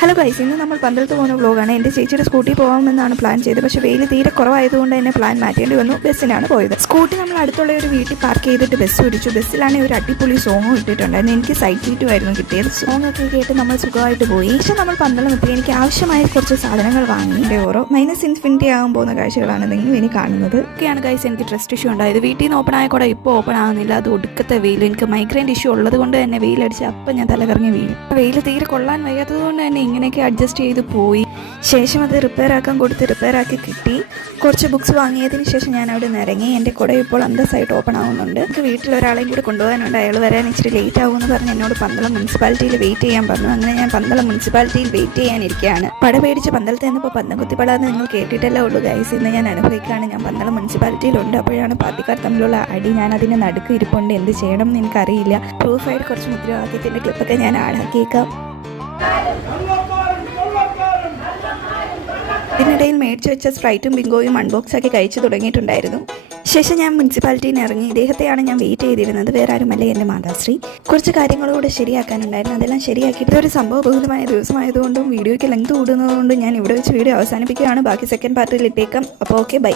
Hello guys, ഇന്ന് നമ്മൾ പന്തളത്ത് പോകുന്ന വ്ലോഗാണ്. എൻ്റെ ചേച്ചിയുടെ സ്കൂട്ടി പോകാമെന്നാണ് പ്ലാൻ ചെയ്തത്. പക്ഷേ വെയിൽ തീരെ കുറവായതുകൊണ്ട് തന്നെ പ്ലാൻ മാറ്റേണ്ടി വന്നു. ബസ്സിനാണ് പോയത്. സ്കൂട്ടി നമ്മൾ അടുത്തുള്ള ഒരു വീട്ടിൽ പാർക്ക് ചെയ്തിട്ട് ബസ് പിടിച്ചു. ബസ്സിലാണെങ്കിൽ ഒരു അടിപൊളി സോങ്ങും ഇട്ടിട്ടുണ്ടായിരുന്നു. എനിക്ക് സൈഡ് സീറ്റും ആയിരുന്നു കിട്ടിയത്. സോങ് ഒക്കെ കേട്ട് നമ്മൾ സുഖമായിട്ട് പോയി. പക്ഷേ നമ്മൾ പന്തളം എത്തി. എനിക്ക് ആവശ്യമായ കുറച്ച് സാധനങ്ങൾ വാങ്ങി. ഓരോ -ഇൻഫിനിറ്റി ആകാൻ പോകുന്ന കാഴ്ചകളാണ് നിങ്ങൾ ഇനി കാണുന്നത്. ഒക്കെയാണ് ഗൈസ് എനിക്ക് ട്രസ്റ്റ് ഇഷ്യൂ ഉണ്ടായത്. വീട്ടിൽ നിന്ന് ഓപ്പൺ ആയ കൂടെ ഇപ്പോൾ ഓപ്പൺ ആകുന്നില്ല. അത് ഒടുക്കത്തെ വെയിൽ. എനിക്ക് മൈഗ്രെയിൻ ഇഷ്യൂ ഉള്ളത് കൊണ്ട് തന്നെ വെയിലടിച്ച് അപ്പം ഞാൻ തലകറങ്ങി വീഴും. വെയിൽ തീരെ കൊള്ളാൻ വയ്യാത്തത് കൊണ്ട് തന്നെ ഇങ്ങനെയൊക്കെ അഡ്ജസ്റ്റ് ചെയ്ത് പോയി. ശേഷം അത് റിപ്പയർ ആക്കാൻ കൊടുത്ത് റിപ്പയർ ആക്കി കിട്ടി. കുറച്ച് ബുക്സ് വാങ്ങിയതിന് ശേഷം ഞാൻ അവിടെ നിന്ന് ഇറങ്ങി. എൻ്റെ കുട ഇപ്പോൾ അന്തസ്സായിട്ട് ഓപ്പൺ ആവുന്നുണ്ട്. എനിക്ക് വീട്ടിൽ ഒരാളെയും കൂടി കൊണ്ടുപോകാനുണ്ട്. അയാൾ വരാൻ ഇച്ചിരി ലേറ്റ് ആകുമെന്ന് പറഞ്ഞ് എന്നോട് പന്തളം മുനിസിപ്പാലിറ്റിയിൽ വെയിറ്റ് ചെയ്യാൻ പറഞ്ഞു. അങ്ങനെ ഞാൻ പന്തളം മുനിസിപ്പാലിറ്റിയിൽ വെയിറ്റ് ചെയ്യാനിരിക്കുകയാണ്. പട പേടിച്ച് പന്തളത്ത് നിന്നിപ്പോൾ പന്തം കുത്തിപ്പടാന്ന് നിങ്ങൾ കേട്ടിട്ടല്ലേ ഉള്ളൂ ഗൈസ്. ഇന്ന് ഞാൻ അനുഭവിക്കുകയാണ്. ഞാൻ പന്തളം മുനിസിപ്പാലിറ്റിയിലുണ്ട്. അപ്പോഴാണ് പാർട്ടിക്കാർ തമ്മിലുള്ള അടി. ഞാൻ അതിന് നടുക്ക് ഇരിപ്പുണ്ട്. എന്ത് ചെയ്യണം എന്ന് എനിക്കറിയില്ല. പ്രൂഫായിട്ട് കുറച്ച് മുദ്രാവാക്യത്തിൻ്റെ ക്ലിപ്പൊക്കെ ഞാൻ ആടാക്കിയേക്കാം. ഇതിനിടയിൽ മേടിച്ചു വെച്ച സ്പ്രൈറ്റും ബിങ്കോയും അൺബോക്സ് ആക്കി കഴിച്ചു തുടങ്ങിയിട്ടുണ്ടായിരുന്നു. ശേഷം ഞാൻ മുനിസിപ്പാലിറ്റിയിൽ നിന്ന് ഇറങ്ങി. ഇദ്ദേഹത്തെയാണ് ഞാൻ വെയിറ്റ് ചെയ്തിരുന്നത്. വേറെ ആരുമല്ല, എൻ്റെ മാതാശ്രീ. കുറച്ച് കാര്യങ്ങളൂടെ ശരിയാക്കാനുണ്ടായിരുന്നു. അതെല്ലാം ശരിയാക്കിയിട്ട് ഒരു സംഭവബഹുലമായ ദിവസമായതുകൊണ്ടും വീഡിയോയ്ക്ക് ലെങ്ത് കൂടുന്നതുകൊണ്ടും ഞാൻ ഇവിടെ വെച്ച് വീഡിയോ അവസാനിപ്പിക്കുകയാണ്. ബാക്കി സെക്കൻഡ് പാർട്ടിൽ ഇട്ടേക്കാം. അപ്പോൾ ഓക്കെ, ബൈ.